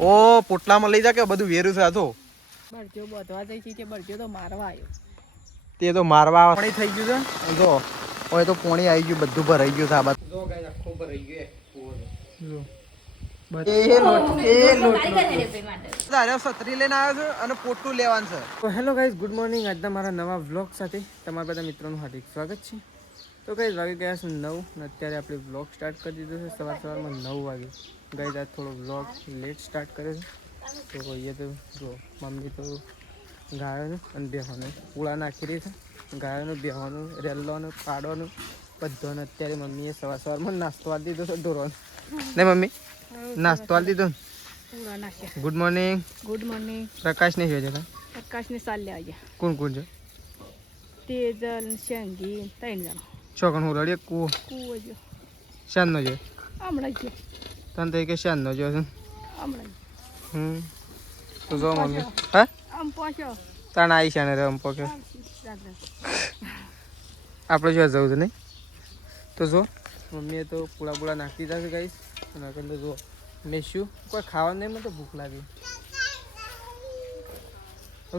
ઓ પોટલામાં લઈ જા કે બધું વેરું છે આ તો બરજો બધવા જઈ છે બરજો તો મારવા આવ્યો તે તો મારવા પાણી થઈ ગયું છે જો હવે તો પાણી આવી ગયું બધું ભરાઈ ગયું છે આ બાજુ જો ગાઈસ આખું ભરાઈ ગયું જો છત્રી લઈને આવ્યો છે અને પોટલું લેવાનું છે તો હેલો ગાઈસ ગુડ મોર્નિંગ આજના મારા નવા વ્લોગ સાથે તમારા બધા મિત્રોનું હાર્દિક સ્વાગત છે તો ગાઈસ વાગી ગયા છે 9 અને અત્યારે આપણે વ્લોગ સ્ટાર્ટ કરી દીધો છે સવારમાં 9 વાગે ગાઈસ આજ થોડો વ્લોગ લેટ સ્ટાર્ટ કર્યો છે તો એ તો જો મમ્મી તો ગાયોનું અને બેહોનું પૂળા નાખી રહી છે ગાયોનું બેહોનું રેલ્લોનું પાડોનું બધાને અત્યારે મમ્મીએ સવારમાં નાસ્તો આપી દીધો છે ઢોરોને ને મમ્મી નાસ્તો આપી દીધો ગુડ મોર્નિંગ ગુડ મોર્નિંગ પ્રકાશ ને છે પ્રકાશ ને ચાલ્યા આવ્યા કોણ કોણ છે તેજલ શંગી 3 જણા છોકણ હું રડી કુવો કુવો જો શાનનો છે હમણાં જ તને તો કે શાનનો જો છે હમણાં તો જો મમ્મી હા આમ પહોંચો તાણ આવી છે ને રે અંપો કે આપણે જો જવું છે નહીં તો જો મમ્મીએ તો પૂળા નાખી દીધા છે ગાઈસ અને આગળ જો મેશું કોઈ ખાવા નહીં મને તો ભૂખ લાગી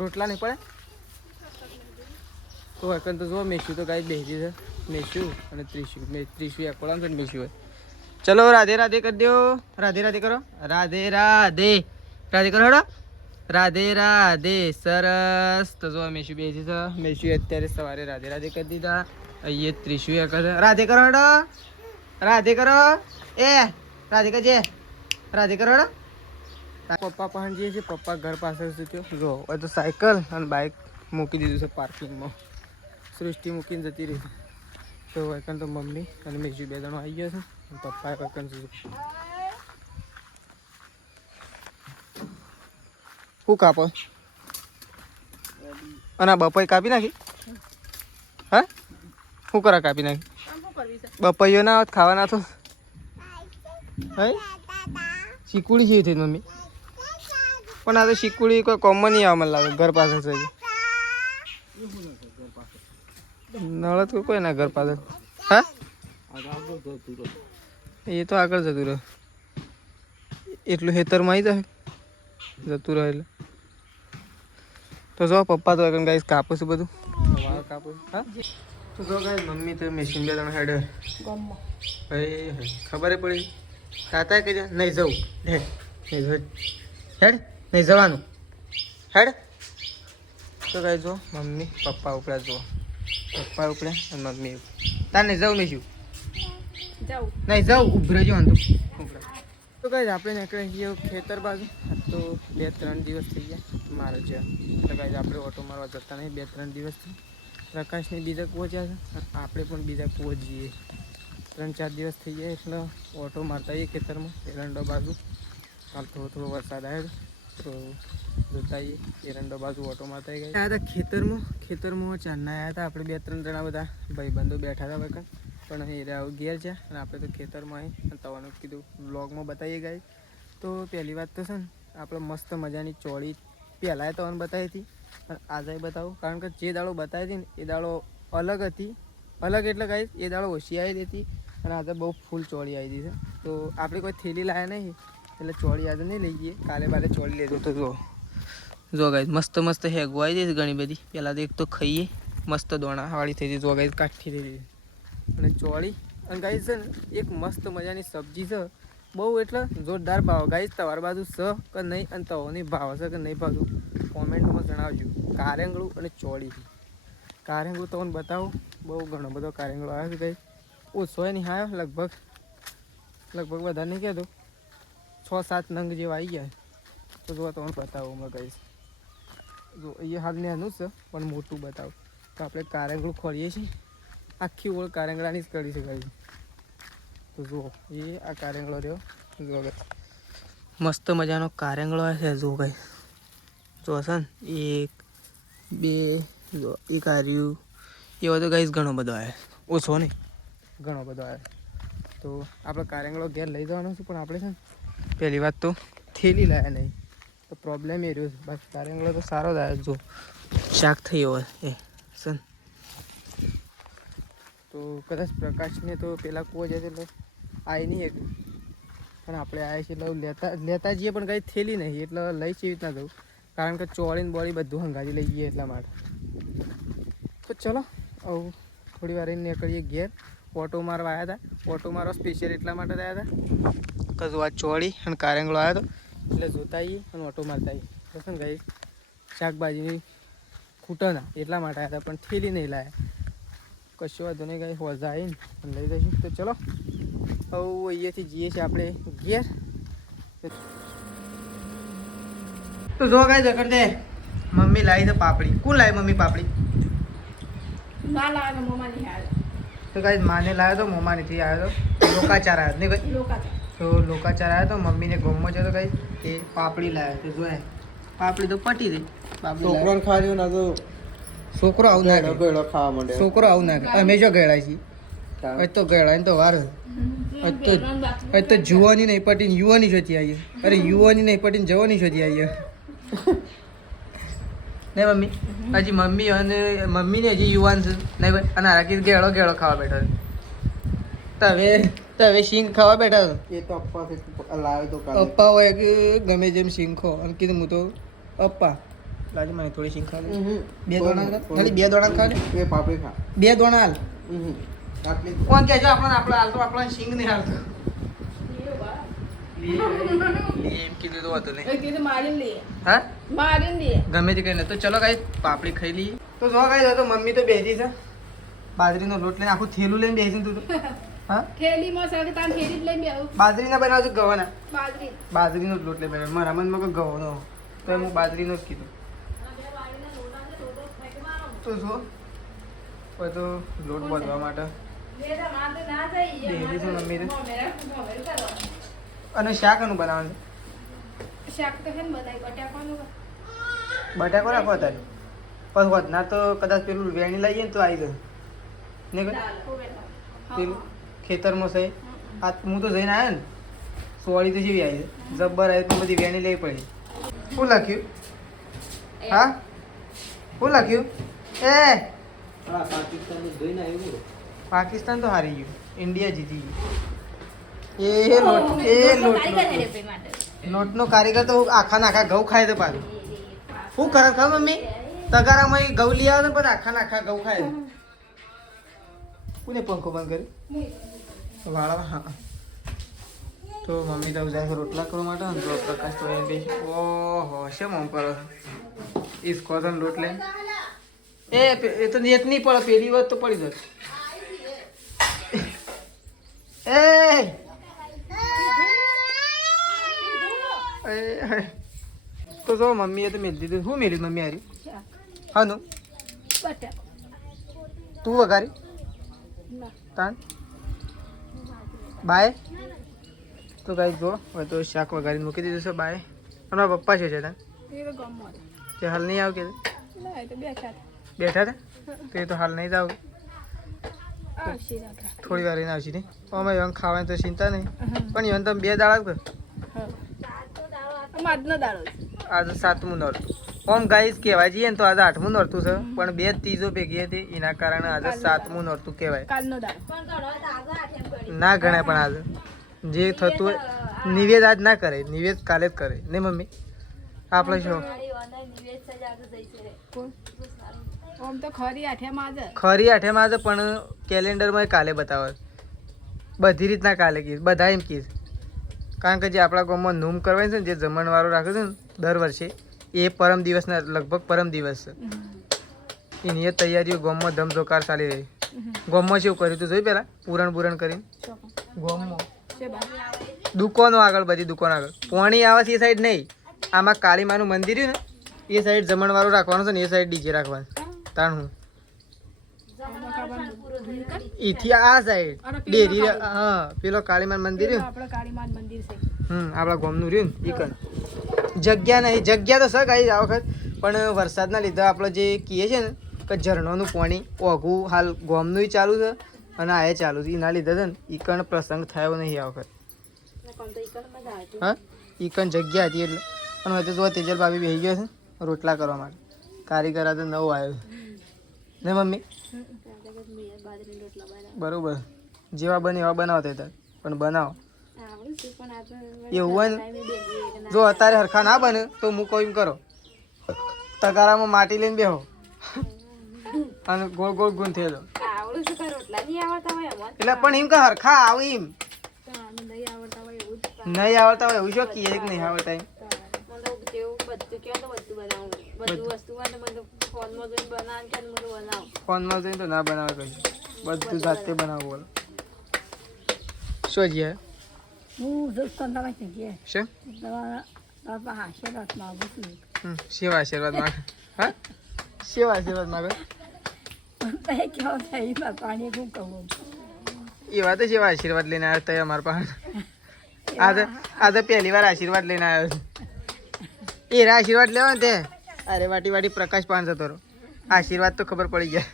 રોટલા નહીં પડે તો આગળ તો જો મેશું તો ગાઈ બેસી છે મેશું અને ત્રીસું એકોડા છે મેશું હોય ચલો રાધે રાધે કરી દો રાધે રાધે કરો રાધે રાધે રાધે કરો હેડો રાધે રાધે સરસ તો જો મેશું બેસી છે મેશું અત્યારે સવારે રાધે રાધે કરી દીધા અહીંયા ત્રીસું એક રાધે કરો હેડો રાધે કરો એ રાધે કરજે રાધે કરો હેડો પપ્પા પાસે જઈએ છીએ પપ્પા ઘર પાસે જો હવે તો સાયકલ અને બાઇક મૂકી દીધું છે પાર્કિંગમાં સૃષ્ટિ મૂકીને જતી રહી તો વૈકન તો મમ્મી અને મેશું 2 જણો આવી ગયો છે પપ્પાએ વૈકન શું કાપો અને બપાઈ કાપી નાખી હા શું કરા કાપી નાખી બપાઈઓ ના ખાવાના તો હે શીકુડી જેવી થઈ મમ્મી પણ આ તો શીકુડી કોઈ કોમન નહીં આવે મને લાગે ઘર પાસે છે નળ તો કોઈ ના ઘર પાસે હા એ તો આગળ જતું રહે એટલું ખેતરમાં આવી જાય જતું રહે એટલે તો જો પપ્પા તો ગાઈસ કાપું છું બધું વાળ કાપું હા તો જો ગાઈસ મમ્મી તો મશીન 2 જણ હેડ ખબર પડી તાતા કે નહીં જવું હેડ નહીં જવાનું હેડ તો ગાઈસ જો મમ્મી પપ્પા ઉપડ્યા જો પપ્પા ઉપડ્યા અને મમ્મી તાર નહીં જવું મેશું નહીં જાઉં ઉભરે જો વાંધો તો ગાઈસ આપણે નીકળી ગયો ખેતર બાજુ તો 2-3 દિવસ થઈ ગયા મારે છે તો ગાઈસ આપણે ઓટો મારવા જતા નહીં 2-3 દિવસથી પ્રકાશને બીજા કૂવો જ્યાં છે આપણે પણ બીજા કૂવો જઈએ 3-4 દિવસ થઈ ગયા એટલે ઓટો મારતા આવીએ ખેતરમાં એરંડો બાજુ હાલ થોડો વરસાદ આવ્યો તો જતા આવીએ એરંડો બાજુ ઓટો મારતા ગયા આવ્યા હતા ખેતરમાં ચાંદના આવ્યા હતા આપણે 2-3 જણા બધા ભાઈબંધો બેઠા હતા વખત પણ એ ઘેર છે અને આપણે તો ખેતરમાં આવી તવાનું કીધું વ્લોગમાં બતાવીએ ગાય તો પહેલી વાત તો છે ને આપણે મસ્ત મજાની ચોળી પહેલાં તવાનું બતાવી હતી અને આજે બતાવું કારણ કે જે દાડો બતાવી હતી ને એ દાડો અલગ હતી અલગ એટલે ગાય એ દાડો ઓછી આવી હતી અને આજે બહુ ફૂલ ચોળી આવી છે તો આપણે કોઈ થેલી લાવ્યા નહીં એટલે ચોળી આજે નહીં લઈ ગઈએ કાલે બાલે ચોળી લેજો તો જો ગાય મસ્ત હેગો આવી જઈશ ઘણી બધી પહેલાં તો એક તો ખાઈએ મસ્ત દોણાવાળી થઈ જઈ જો ગાય કાઠી થઈ જઈ અને ચોળી અને ગાઈસ છે ને એક મસ્ત મજાની સબ્જી છે બહુ એટલે જોરદાર ભાવ ગાઈસ તમારી બાજુ છે કે નહીં અને તવોની ભાવ છે કે નહીં ભાવતું કોમેન્ટમાં જણાવજો કારેંગળું અને ચોળી કારેંગળું તમને બતાવું બહુ ઘણો બધો કારેંગળો આવ્યો છે ગાઈસ ઓછો નહીં આવ્યો લગભગ વધારે નહીં કહેતો 6-7 નંગ જેવા આવી ગયા તો જો તમને બતાવું અમે ગાઈસ જો અહીંયા હાલ નાનું છે પણ મોટું બતાવું તો આપણે કારેંગળું ખોરીએ છીએ આખી ઓળ કારેંગળાની જ કરી શકાય તો જુઓ એ આ કારેંગળો રહ્યો જુઓ મસ્ત મજાનો કારેંગળો છે જુઓ કઈ જો છે ને 1 2 જો એક આર્યું એવો તો ગાઈસ ઘણો બધો આવે ઓછો નહીં ઘણો બધો આવે તો આપણે કારેંગળો ઘેર લઈ જવાનો છે પણ આપણે છે ને પહેલી વાત તો થેલી લાવ્યા નહીં તો પ્રોબ્લેમ એ રહ્યો છે બાકી કારેંગળો તો સારો જ આવે જો શાક થઈ હોય એ સન તો કદાચ પ્રકાશને તો પેલા કૂવો જશે એટલે આવી નહીં એક અને આપણે આવ્યા છીએ એટલે લેતા જઈએ પણ કંઈ થેલી નહીં એટલે લઈ કેવી રીતના જવું કારણ કે ચોળીને બોળી બધું હંગાજી લઈ જઈએ એટલા માટે. તો ચલો આવું થોડી વાર રહીને નીકળીએ ઘેર. ઓટો મારવા આવ્યા હતા. ઓટો મારવા સ્પેશિયલ એટલા માટે આવ્યા હતા કે જો આ ચોળી અને કારેંગળો આવ્યો હતો એટલે જોતા આવીએ અને ઓટો મારતા આવીએ. બસ ને ગઈ શાકભાજીની ખૂટના એટલા માટે આવ્યા હતા પણ થેલી નહીં લાવ્યા. કશો વાંધો નહીં ગઈ હોજા આવીને અને લઈ જઈશું. તો ચલો હવે અહીંયાથી જઈએ છીએ આપણે ઘેર. તો જો કઈ જકર દે મમ્મી લાવી તો પાપડી. કોણ લાવી મમ્મી પાપડી? તો કઈ માને લાવ્યો તો મોમાનીથી આવ્યો તો લોકાચાર આવ્યો નહીં ભાઈ. તો લોકાચાર આવ્યો તો મમ્મીને ગમો છે તો કઈ એ પાપડી લાવ્યો. તો જો પાપડી તો પટી ગઈ. છોકરાને ખાધું ના તો છોકરો આવું ના કરે. ગળો ખાવા માંડે. છોકરો આવું ના કરે. અમે જો ગળાય છીએ હવે તો ગળાય ને તો વાર હવે તો જુવાની નહીં પટીને યુવાની શોધી આવીએ. અરે યુવાની નહીં પટીને જવાની શોધી આવીએ નહીં મમ્મી. હજી મમ્મી અને મમ્મીને હજી યુવાન છે નહીં ભાઈ. અને આરાકી ગેળો ગેળો ખાવા બેઠા છે. તો હવે શીંગ ખાવા બેઠા છે. એ તો અપ્પા લાવે તો કાલે. અપ્પા હોય કે ગમે જેમ શીંગ ખો અને કીધું હું તો અપ્પા લાજી મને થોડી શીંગ ખા લે. બે દોણા ખાલી 2 દોણા ખા લે. એ પાપડી ખા. 2 દોણા હાલ. આટલી કોણ કહેજો આપણે હાલ તો આપણને શીંગ નહીં હાલતો. એમ કીધું તો હતું નહીં. હા ગમે તે કહીને. તો ચલો ગાઈ પાપડી ખાઈ લઈએ. તો જો ગાઈ તો મમ્મી તો બેસી છે બાજરીનો લોટ લઈને આખું થેલું લઈને બેસી તું તો. હા બાજરીના બનાવજો ગવાના. બાજરીનો જ લોટ લઈ બનાવ. મારા મનમાં કોઈ ગવાનો તો હું બાજરીનો જ કીધું. તો જો હવે તો લોટ બાંધવા માટે બેસી છે મમ્મી તો. અને શાક એનું બનાવવાનું બટાકો રાખો તારે પણ વધના તો કદાચ પેલું વેણી લઈએ ને તો આવી જાય ને પેલું ખેતરમાં છે. આ હું તો જઈને આવ્યો ને સોળી તો જેવી આવી જબ્બર આવી તો બધી વેણી લેવી પડી. શું લખ્યું? હા શું લખ્યું? પાકિસ્તાન તો હારી ગયું. ઇન્ડિયા જીતી ગયું. એ લોટનો કારીગર તો આખા ઘઉં ખાય તો પાછું. શું કરે ખબર મમ્મી? તગારામાં ઘઉં લઈ આવે ને પણ આખા ઘઉં ખાય. કોને પંખો બંધ કર્યો? વાળા. હા તો મમ્મી તો જાય રોટલા કરવા માટે ને તો પ્રકાશ તો એમ કહે ઓહો છે મમ પર ઈસકો લોટ લે. એ તો નેટ નહીં પડે. પેલી વાત તો પડી જાય. તો જો મમ્મીએ તો મેળ દીધું. શું મેળ્યું મમ્મી હારી? હા નું તું વઘારી તાન બાય. તો કઈ જો હવે તો શાક વઘારીને મૂકી દીધું છે બાય. અને પપ્પા છે તાન તે હાલ નહીં આવ કે બેઠા હતા તો એ તો હાલ નહીં જ આવ. થોડી વાર એને આવશે નહીં. અમે એમ ખાવાની તો ચિંતા નહીં પણ એમ તમે 2 દાડા કર. આજે 7મું નોરતું. ઓમ ગાઈસ કહેવા જઈએ ને તો આજે 8મું નોરતું છે પણ 2 ત્રીજો ભેગી હતી એના કારણે આજે 7મું નોરતું કહેવાય. ના ગણાય પણ આજે જે થતું હોય નિવેદ આજ ના કરે. નિવેદ કાલે જ કરે ને મમ્મી. આપણે શું ખરી આઠેમાં આજે પણ કેલેન્ડરમાં કાલે બતાવે. બધી રીતના કાલે કીધું. બધા એમ કીધું કારણ કે જે આપણા ગામમાં નોમ કરવાની છે ને જે જમણવારો રાખે છે ને દર વર્ષે એ પરમ દિવસના લગભગ પરમ દિવસ છે. એની તૈયારીઓ ગામમાં ધમધોકાર ચાલી રહી. ગામમાં શું કર્યું તું જોઈ પેલા પૂરણ કરીને ગામમાં દુકાનો આગળ બધી દુકાન આગળ પોણી આવે છે એ સાઈડ નહીં. આમાં કાળીમાનું મંદિર ને એ સાઈડ જમણવારો રાખવાનો છે ને એ સાઈડ ડીજે રાખવાનું. તાણ હું એથી આ સાઈડ ડેરી. હા પેલો કાળીમાન મંદિર આપણા ગામનું રહ્યું ને એ કન જગ્યા નહીં. જગ્યા તો સર આવી આ વખત પણ વરસાદના લીધે આપણે જે કહીએ છીએ ને કે ઝરણાનું પાણી ઓઘું હાલ ગામનું ચાલુ છે અને આ ચાલુ છે એના લીધે છે ને ઈકણ પ્રસંગ થયો નહીં આ વખત. હા ઈકણ જગ્યા હતી એટલે પણ હવે તો જો તેજલ ભાભી બેસી ગયો છે રોટલા કરવા માટે. કારીગર આ તો નવો આવ્યો ને મમ્મી. બરોબર જેવા બને એવા બનાવતા હતા પણ બનાવો એવું હોય ને જો અત્યારે હરખા ના બને તો હું કોઈ એમ કરો તગારામાં માટી લઈને બેહો અને ગોળ ગોળ ગુંથ થયેલો એટલે પણ એમ કે હરખા આવે એમ નહીં આવડતા હોય એવું શું કીએ કે નહીં આવડતા એમ ફોનમાં જોઈને તો ના બનાવે કઈ બધું જાતે બનાવો બોલો શું છે શું સેવા આશીર્વાદ માંગે હા સેવા આશીર્વાદ માંગે એ વાત સેવા આશીર્વાદ લઈને આવ્યો તો અમારા પાસે આજે પહેલી વાર આશીર્વાદ લઈને આવ્યો છે એ આશીર્વાદ લેવા ને તે અરે વાટી વાટી પ્રકાશ પાન જતો રહો આશીર્વાદ તો ખબર પડી ગયા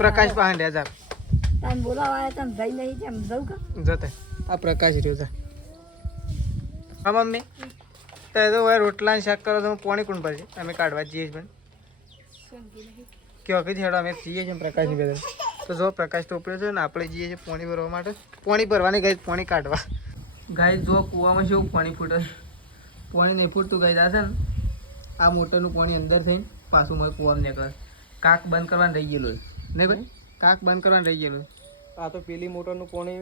પ્રકાશ પાન રે જા જતા આ પ્રકાશ રહ્યો છે હા મમ્મી તો એ તો રોટલા ને શાક કરો તો પોણી કોણ પડશે અમે કાઢવા જઈએ છીએ કે વખત હેડો અમે જઈએ છીએ પ્રકાશની બેદર તો જો પ્રકાશ તો ઉપડ્યો છે ને આપણે જઈએ છીએ પોણી ભરવા માટે પોણી ભરવાની ગઈ પોણી કાઢવા ગાય જો કૂવામાં શું પાણી ફૂટે પાણી નહીં ફૂટતું ગાય જશે ને આ મોટરનું પાણી અંદર થઈને પાછું મારે કૂવામાં નીકળે કાક બંધ કરવાનું રહી ગયેલું નહીં ભાઈ કાક બંધ કરવાનું રહી ગયેલું આ તો પેલી મોટરનું પાણી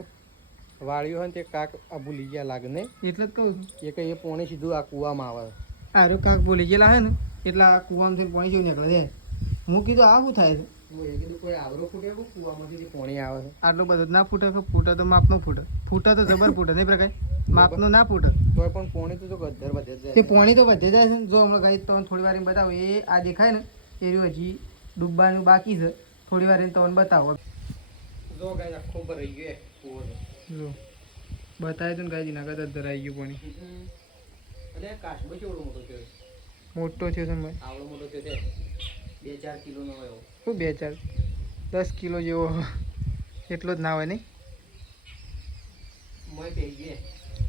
વાળ્યું હોય ને તે કાક આ ભૂલી ગયા લાગે ને એટલે જ કહું છું એ કઈ એ પાણી સીધું આ કૂવામાં આવે આરો કાક ભૂલી ગયેલા હે ને એટલે આ કૂવામાં થઈને પાણી જેવું નીકળે છે હું કીધું આ શું થાય છે હું એ કીધું કોઈ આવરો ફૂટે કૂવામાંથી પાણી આવે છે આટલું બધું ના ફૂટે કે ફૂટે તો માપનો ફૂટે ફૂટે તો જબર ફૂટે નહીં પ્રકાશ માપનો ના ફૂટે તોય પણ પાણી તો ગદ્દર વધે જ તે પાણી તો વધે જાય છે ને જો હમણાં ગાઈ તમને થોડી વાર એમ બતાવો એ આ દેખાય ને એ રહ્યું હજી ડૂબવાનું બાકી છે થોડી વાર એને તમને બતાવો જો ગાય આખો પર રહી ગયો કૂવો જો બતાવે તો ને ગાય ના કરતા ધરાઈ ગયું પાણી અને કાચબો કેવડો મોટો થયો મોટો થયો છે ને ભાઈ આવડો મોટો થયો છે 2-4 કિલોનો હોય શું 2-4 10 કિલો જેવો એટલો જ ના હોય નહીં મોય પે ગયે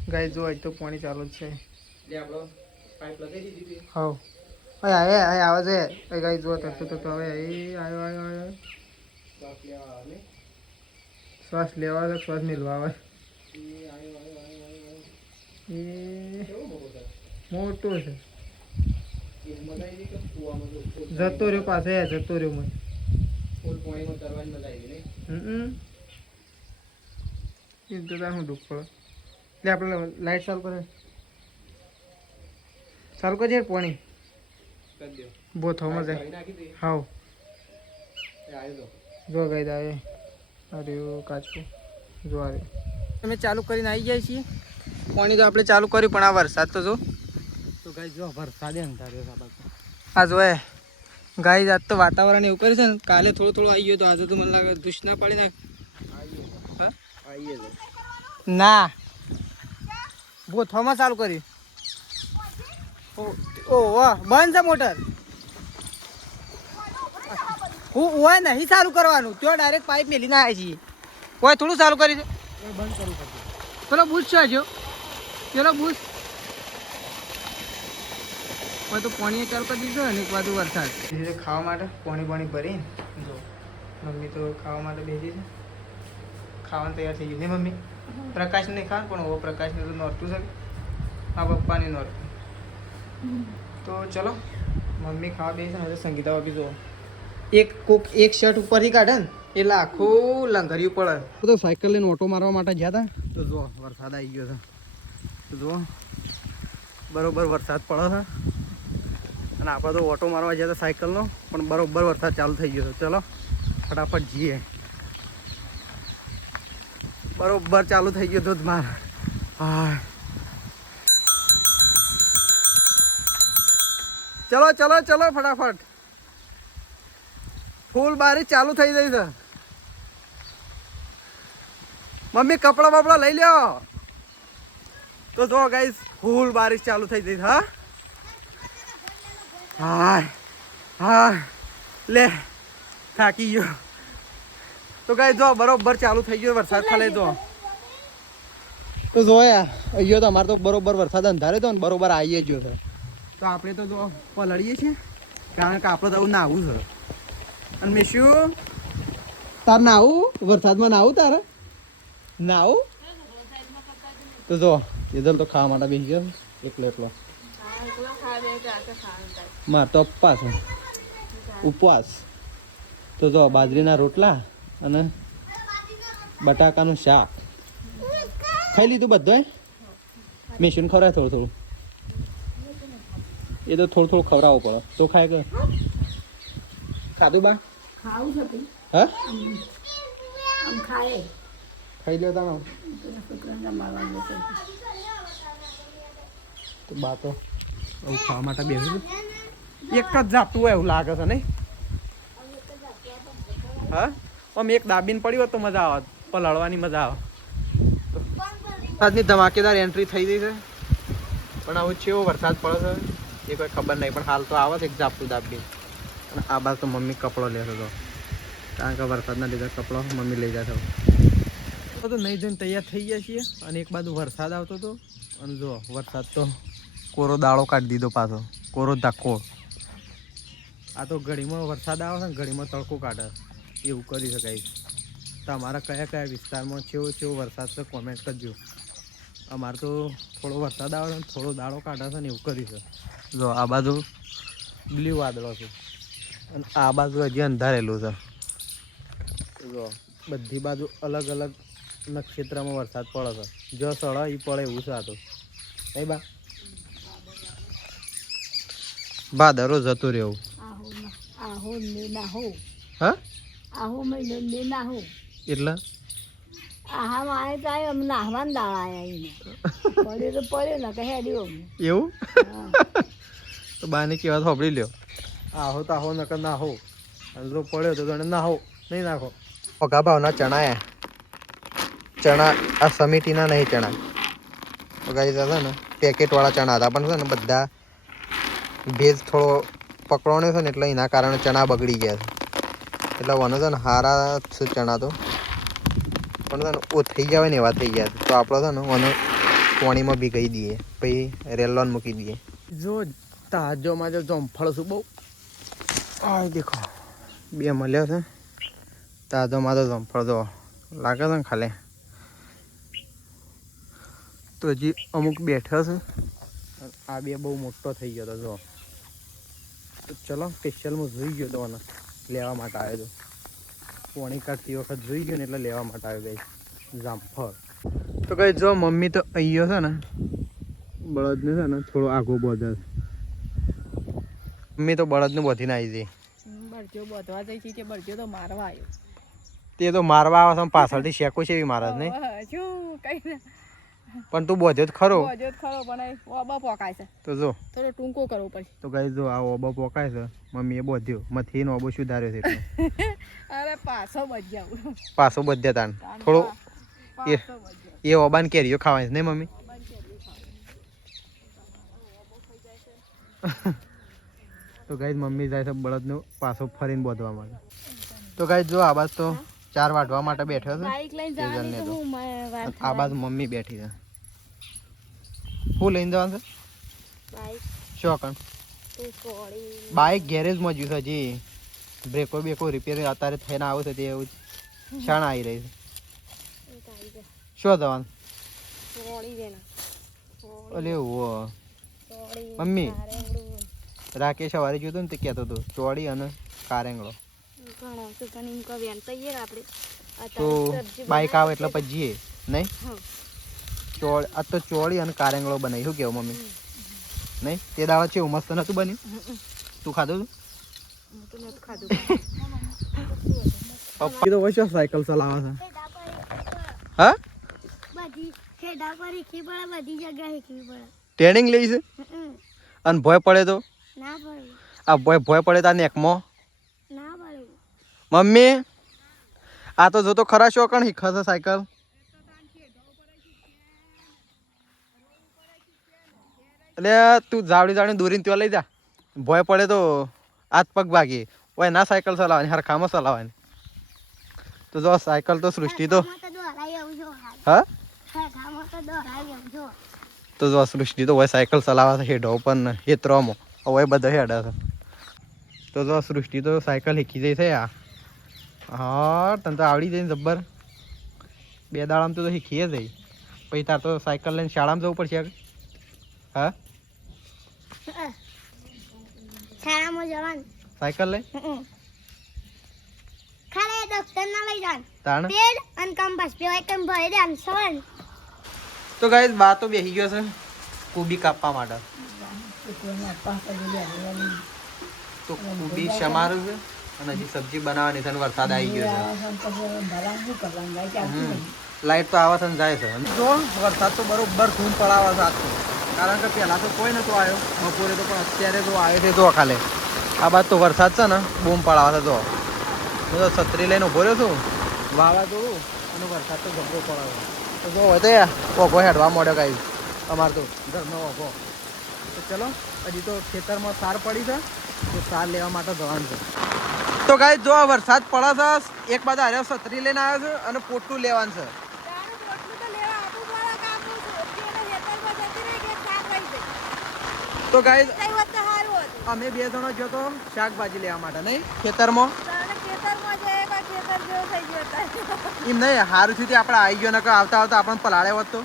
ગાય જો આજ તો પાણી ચાલુ જ છે લે આપણો પાઇપ લગાવી દીધી હા હવે આવે છે ગાય જો તરતો તો હવે એ આવ્યો શ્વાસ લેવા આવે શ્વાસ મેળવા આવે એ મોટો છે જતો રહ્યો પાસે જતો રહ્યો મને એ તો હું દુઃખ પડે એટલે આપણે લાઈટ ચાલુ કરે ચાલુ કરજે પાણી બોથોમાં જાય હાવ જો ગઈ આવે અરે કાચકું જો અરે અમે ચાલુ કરીને આવી જાય છીએ પાણી તો આપણે ચાલુ કર્યું પણ આ વરસાદ તો જો તો ગાય જો વરસાદે અંધાર્યો છે આ જો ગાય આજ તો વાતાવરણ એવું કરે છે ને કાલે થોડું થોડું આવી ગયું તો આજે તો મને લાગે દુષ્ટ ના પાડી નાખ ના બોથોમાં ચાલુ કર્યું વાહ બંધ છે મોટર હું ઓય નહીં ચાલુ કરવાનું ત્યાં ડાયરેક્ટ પાઇપ મેલીને આવે છીએ ઓય થોડું ચાલુ કરી છે બંધ કરવું પડશે પેલો બૂસ છે જો પેલો બૂસ તો પાણી ચાલુ કરી દીધું ને એક બાજુ વરસાદ ખાવા માટે પાણી ભરી જો મમ્મી તો ખાવા માટે બેસી છે ખાવાનું તૈયાર થઈ ગયું ને મમ્મી પ્રકાશ નહીં ખાવાનું પણ ઓ પ્રકાશને તો નોરતું છે આ પપ્પાને નોરતું તો ચલો મમ્મી ખાવા બેસે ને સંગીતા બાકી જો એક શર્ટ ઉપરથી કાઢે ને એટલે આખું લંઘર્યું પડે તો સાયકલ લઈને ઓટો મારવા માટે ગયા હતા તો જો વરસાદ આવી ગયો છે તો જો બરોબર વરસાદ પડે છે અને આપણે તો ઓટો મારવા ગયા હતા સાયકલનો પણ બરોબર વરસાદ ચાલુ થઈ ગયો છે ચલો ફટાફટ જઈએ બરોબર ચાલુ થઈ ગયો ધોધમાર હા ચલો ચલો ચલો ફટાફટ ફૂલ બારીશ ચાલુ થઈ ગઈ છે મમ્મી કપડા બપડા લઈ લ્યો તો જો ગાઈસ ફૂલ બારીશ ચાલુ થઈ ગઈ હા હા હા લે થાકી ગયો તો ગાઈસ જો બરોબર ચાલુ થઈ ગયો વરસાદ ખાલે તો જોયા અહીંયા તો અમારે તો બરોબર વરસાદ અંધારે તો ને બરોબર આવી ગયો છે તો આપણે તો જો પલળીએ છીએ કારણ કે આપણે તો નાવું છે અને મેં શું તાર નાવું વરસાદમાં નાવું તારે નાવું તો જો એદલ તો ખાવા માટે બેસી ગયો એકલો એકલો માર તો ઉપવાસ તો જો બાજરીના રોટલા અને બટાકાનું શાક ખાઈ લીધું બધું મેશું ખવડાય થોડું થોડું એ તો થોડું થોડું ખવડાવવું પડે તો ખાય કે ખાધું બા ખાવું છે ભાઈ હા આમ ખાય ખાઈ લ્યો તમે છોકરાને મારવાનું છે તો બા તો આવું ખાવા માટે બેસું એક જ જાપતું હોય એવું લાગે છે નહીં હા આમ એક દાબીને પડ્યું હોત તો મજા આવે પલળવાની મજા આવે આજની ધમાકેદાર એન્ટ્રી થઈ ગઈ છે પણ આવું કેવો વરસાદ પડે છે એ કોઈ ખબર નહીં પણ હાલ તો આવે છે એક ઝાપટું દાબી અને આ બાદ તો મમ્મી કપડો લેશે તો કારણ કે વરસાદના લીધે કપડો મમ્મી લઈ જશે તો નહીં જઈને તૈયાર થઈ ગયા છીએ અને એક બાજુ વરસાદ આવતો હતો અને જો વરસાદ તો કોરો દાળો કાઢી દીધો પાછો કોરો ધક્કો આ તો ઘડીમાં વરસાદ આવે છે ને ઘડીમાં તડકો કાઢે એવું કરી શકાય તમારા કયા કયા વિસ્તારમાં કેવો વરસાદ છે કોમેન્ટ કરજો અમારે તો થોડો વરસાદ આવે છે થોડો દાડો કાઢે છે ને એવું કરી છે જો આ બાજુ બ્લુ વાદળો છે અને આ બાજુ હજી અંધારેલું છે જો બધી બાજુ અલગ અલગ નક્ષત્રમાં વરસાદ પડે છે જો સળા એ પડે એવું છે આ તો નહીં બા દરો જતું રહેવું આહો ને ના હો હા આહો મહિનો ને ના હો એટલે આહા મારે તો આયો અમને નાહવાના દાળ આયા એને પડ્યો તો પડ્યો ને કે હેડ્યો એવું તો બાને કેવા સાંભળી લ્યો આહો તો આહો નકર ના હો અંદરો પડ્યો તો તને ના હો નહીં નાખો ઓઘા ભાવના ચણા આ સમિતિના નહીં ચણા ગાઈ હતા ને પેકેટવાળા ચણા હતા પણ છે ને બધા ભેજ થોડો પકડવાનો છે ને એટલે એના કારણે ચણા બગડી ગયા છે એટલે વનો છે ને હારા છે ચણા તો પણ છે ને ઓ થઈ જાય ને એવા થઈ ગયા તો આપણે છે ને વનો પાણીમાં ભીગાઈ દઈએ પછી રેલોન મૂકી દઈએ જો તાજોમાં જો જમફળ છું બહુ આ દેખો બે મળ્યો છે તાજોમાં તો જમફળ જો લાગે છે ને ખાલી તો હજી અમુક બેઠા છે આ બે બહુ મોટો થઈ ગયો હતો જો ચલો સ્પેશિયલમાં જોઈ ગયો તો મને લેવા માટે આવ્યો હતો પાણી કાઢતી વખત જોઈ ગયો ને એટલે લેવા માટે આવ્યો ગઈ જામફળ તો કઈ જો મમ્મી તો અહીંયા છે ને બળદને છે ને થોડો આગો બધે મમ્મી તો બળદને બધીને આવી જઈ બળજો બધવા જઈ છે બળજો તો મારવા આવ્યો તે તો મારવા આવે છે પાછળથી શેકો છે એવી મારે નહીં શું કઈ પણ તું બોધ્યો જ ખરો ખરો પણ ઓબા પોકાય છે તો જો થોડો ટૂંકો કરવો પડે તો કઈ જો આ ઓબો પોકાય છે મમ્મીએ બોધ્યો મથી નો ઓબો સુધાર્યો છે એટલે અરે પાછો બધ્યા તાણ થોડો એ ઓબાન કેરીઓ ખાવાની છે નહીં મમ્મી તો ગાઈ મમ્મી જાય છે બળદનો પાછો ફરીને બોધવા માટે તો ગાઈ જો આ બાજુ તો 4 વાઢવા માટે બેઠો છે તેજલને તો આ બાજુ મમ્મી બેઠી છે હું લઈને જવાનું છે શોકણ બાઇક ગેરેજમાં જ્યું છે હજી બ્રેકો રિપેર અત્યારે થઈને આવું છે તે એવું શાણ આવી રહી છે શું જવાનું અલે ઓ મમ્મી રાકેશ સવારે જોતો ને તે કહેતો હતો ચોળી અને કારેંગળો તો બાઇક આવે એટલે પછી જઈએ નહીં આ તો ચોળી અને કારેંગળો બનાવી શું કેવું મમ્મી નહીં તે દાવા છે મસ્ત નતું બન્યું તું ખાધું તું પપ્પા તો વચ્ચે સાયકલ ચલાવે છે હા ટ્રેનિંગ લઈ છે અને ભય પડે તો આ ભય પડે તા નેકમાં મમ્મી આ તો જોતો ખરા શોકણ શીખે છે સાયકલ એટલે તું જાવડી દોરીને ત્યાં લઈ જા ભય પડે તો હાથ પગ ભાગી ઓય ના સાયકલ ચલાવવાની હરખામાં ચલાવવાની તો જો સાયકલ તો સૃષ્ટિ તો હા તો જો સૃષ્ટિ તો હોય સાયકલ ચલાવે છે હેડો પણ હેતરોમાં હવે બધા હેડા છે તો જો સૃષ્ટિ તો સાયકલ શીખી જાય છે આ હા તને તો આવડી જાય ને જબ્બર 2 દાડામાં તો શીખીએ જ પછી તાર તો સાયકલ લઈને શાળામાં જવું પડશે આગળ. હા શાળામાં જવાનું સાયકલ લઈ ખાલી ડોક્ટર ના લઈ જવાનું તાણ પેડ અને કંપાસ પેવાય કેમ ભરી દે સવાન તો ગાઈસ બા તો બેસી ગયો છે કુબી કાપવા માટે. તો કુબી સમારું છે અને હજી સબ્જી બનાવવાની છે અને વરસાદ આવી ગયો છે. લાઈટ તો આવે છે ને જાય છે. જો વરસાદ તો બરોબર ધૂમ પડાવે છે આજથી, કારણ કે પહેલાં તો કોઈ નહોતો આવ્યો બપોરે તો, પણ અત્યારે તો આવ્યો છે. જો ખાલે આ બાદ તો વરસાદ છે ને બૂમ પડાવે છે. જો હું તો છત્રી લઈને ઉભો રહ્યો છું, વાવાઝોડું અને વરસાદ તો જબરો પડાવે. તો જો હોય તો ઓભો હેડવા મળ્યો કાંઈ અમારે તો ઘરનો ઓભો. તો ચલો હજી તો ખેતરમાં સાર પડી છે, તો સાર લેવા માટે જવાનું છે. તો ગાઈસ જો વરસાદ પડે છે, એક બાજુ હારે છત્રી લઈને આવ્યો છે અને પોટલું લેવાનું છે. તો ગાઈસ અમે 2 જણા ગયો તો શાકભાજી લેવા માટે નહીં ખેતરમાં. એમ નહીં સારું થયું આપણે આવી ગયો ને આવતા આવતા આપણને પલાળે હોત તો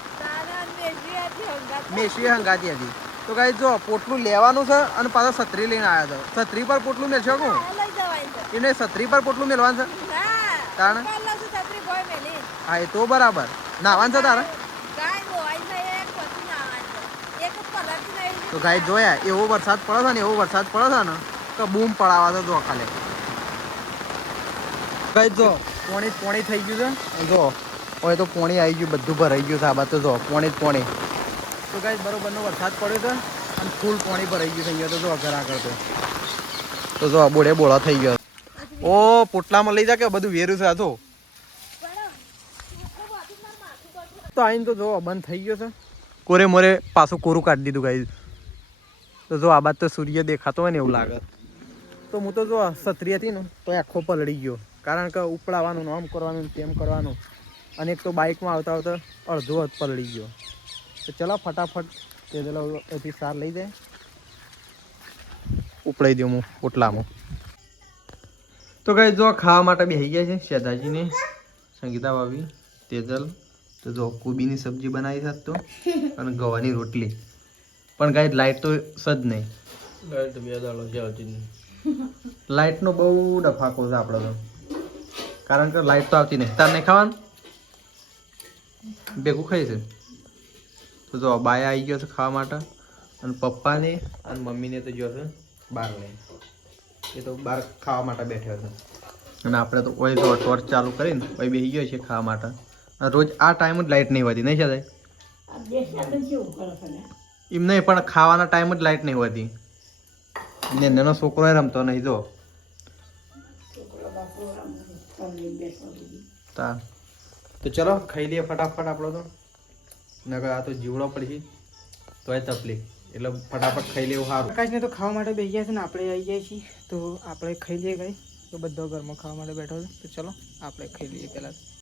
મેસવી હંગાતી હતી. તો ગાઈસ જો પોટલું લેવાનું છે અને પાછો છત્રી લઈને આવ્યો હતો. છત્રી પર પોટલું મેળશો કોણ એને છત્રી પર પોટલું મેળવાનું છે તાણે. હા એ તો બરાબર નાવાનું છે તારે. તો ગાય જોયા એવો વરસાદ પડે છે ને એવો વરસાદ પડે છે ને તો બૂમ પડાવા તો જો ખાલે ગાય જો પોણી થઈ ગયું છે. જો હવે તો પોણી આવી ગયું, બધું ભરાઈ ગયું છે. આ બાદ તો જો પોણી. તો ગાય બરોબરનો વરસાદ પડ્યો છે અને ફૂલ પોણી ભરાઈ ગયું થઈ ગયું. તો જો ઘર આગળ તો જો બોળા થઈ ગયો. ઓ પોટલામાં લઈ જા કે બધું વેરું છે. આ તો આઈને તો જો બંધ થઈ ગયો છે. કોરે મોરે પાછું કોરું કાઢી દીધું ગાય. તો જો આ બાદ તો સૂર્ય દેખાતો હોય ને એવું લાગે. તો હું તો જો છત્રી હતી ને તો આખો પલળી ગયો, કારણ કે ઉપડાવવાનું આમ કરવાનું તેમ કરવાનું, અને એક તો બાઇકમાં આવતા આવતા અડધો જ પલળી ગયો. તો ચલો ફટાફટ તે એથી સાર લઈ જાય ઉપડાઈ દઉં હું પોટલામાં. તો ગાય જો ખાવા માટે બેસી ગયા છે શેદાજીને, સંગીતા ભાભી, તેજલ. તો જો કોબીની સબ્જી બનાવી છે તો અને ગવાની રોટલી. પણ ગાય લાઈટ તો સજ નહીં, લાઈટનો બહુ ડફાકો છે આપણે તો, કારણ કે લાઈટ તો આવતી નહીં. તાર નહીં ખાવાનું ભેગું ખાઈ છે. તો જો બાયા આવી ગયો છે ખાવા માટે, અને પપ્પાને અને મમ્મીને તો ગયો છે બહાર લઈને. એ તો બહાર ખાવા માટે બેઠ્યો છે, અને આપણે તો ઓય જો ટોર્ચ ચાલુ કરીને ઓય બેસી ગયો છે ખાવા માટે. રોજ આ ટાઈમ જ લાઈટ નહીં હોતી નહીં છે એમ નહીં, પણ ખાવાના ટાઈમ જ લાઈટ નહીં હોતી. ને નાનો છોકરો રમતો નહીં. જો તો ચલો ખાઈ લઈએ ફટાફટ આપણો તો, નકર આ તો જીવડો પડશે તો એ તકલીફ, એટલે ફટાફટ ખાઈ લેવું સારું. આકાશને તો ખાવા માટે બેસી ગયા છે ને આપણે આવી ગયા છીએ, તો આપણે ખાઈ લઈએ ગાય. તો બધો ઘરમાં ખાવા માટે બેઠો છે, તો ચલો આપણે ખાઈ લઈએ પહેલાં.